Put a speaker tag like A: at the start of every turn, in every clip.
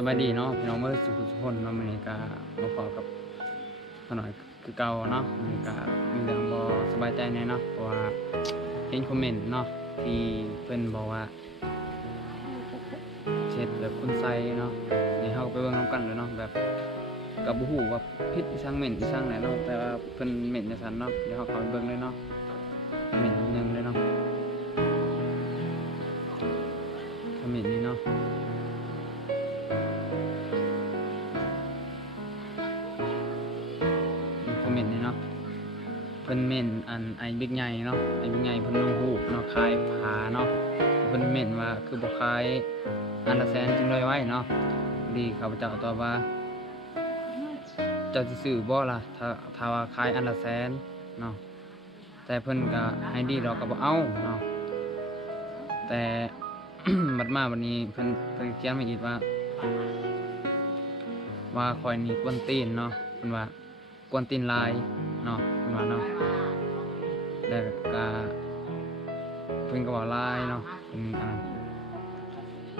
A: สบายดีเนาะพี่น้องเมื่อสุขสุขคนเนาะมื้อนี้ก็มาพอกับหน่อยคือเก่าเนาะมื้อนี้ก็มีเรื่องบ่สบายใจแน่เนาะเพราะว่าเห็นคอมเมนต์เนาะที่เพิ่นบอกว่าเช็ดแบบคุณไซเนาะนี่เฮาไปเบิ่งนํกันเลยเนาะแบบก็บ่ฮู้ว่าผิดอีสังเหม่นอีสังไหนเนาะแต่ว่าเพิ่นเหม่นจังซั่นเนาะเดี๋ยวเฮาเข้าไปเบิ่งเลยเนาะเหนึงเลยเน พิ่นเม่นอันไอ้บิ๊กใหญ่เนาะไอ้บิ๊กใหญ่เพิ่นลงรูเนาะคายผาเนาะเพิ่นเม่นว่าคือบ่คายอันละแสนจึงได้ไว้เนาะดีข้าพเจ้าตอบว่าเจ้าสิซื้อบ่ล่ะถ้าถ้าว่าขายอันละแสนเนาะแต่เพิ่นก็ให้ดีดอกก็บ่เอาเนาะแต่บัดมาวันนี้เพิ่นเพิ่นเขียนมาอีกว่า ว่าคอยนี่กวนตีนเนาะเพิ่นว่ากวนตีนลายเนาะ เพิ่นว่าเนาะแล้วก็เพิ่นก็บอกลายเนาะเพิ่นอ่าน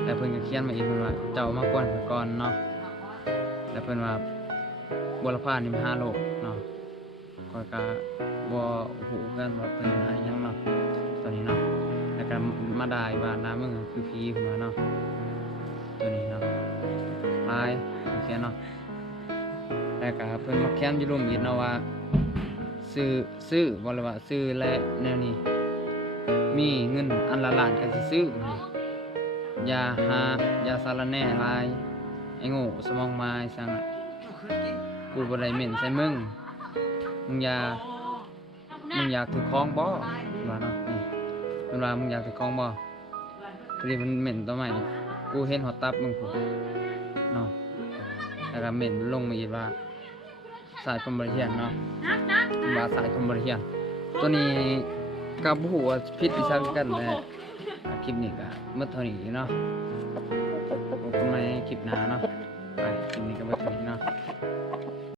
A: แต่เพิ่นก็เขียนมาอีกเพิ่นว่าเจ้ามากวนเพิ่นก่อนเนาะแล้วเพิ่นว่าบุรพานี่มหาโลกเนาะคอยก็บ่ฮู้กันว่าเพิ่นหาหยังเนาะตอนนี้เนาะแล้วก็มาได้ว่าน้ามึงคือผีเพิ่นว่าเนาะตัวนี้เนาะลายเขียนเนาะแล้วก็เพิ่นมาเขียนอยู่รูมอีกเนาะว่า ซื้อซื้อบ่เลยว่าซื้อและแนวนี้ มีเงินอันละล้านก็สิซื้ออย่าหาอย่าสารแน่ลายไอ้โง่สมองมายสั่งกูบ่ได้เหม็นใส่มึงมึงอย่ามึงอยากถือของบ่ว่าเนาะนี่เพิ่นว่ามึงอยากถือของบ่พอดีมันเหม็นตัวใหม่กูเห็นหอตับมึงพุ่นเนาะแล้วก็เหม่นลงมาอีกว่า สายคอมบริเทียนเนาะว่าสายคอมบริเทียน ตัวนี้กับผู้ว่าพิษวิชากันแหละอะคลิปนี้ก็เมื่อเท่านี้เนาะพบกันใหม่ในคลิปหน้าเนาะไปคลิปนี้ก็เมื่อเท่านี้เนาะ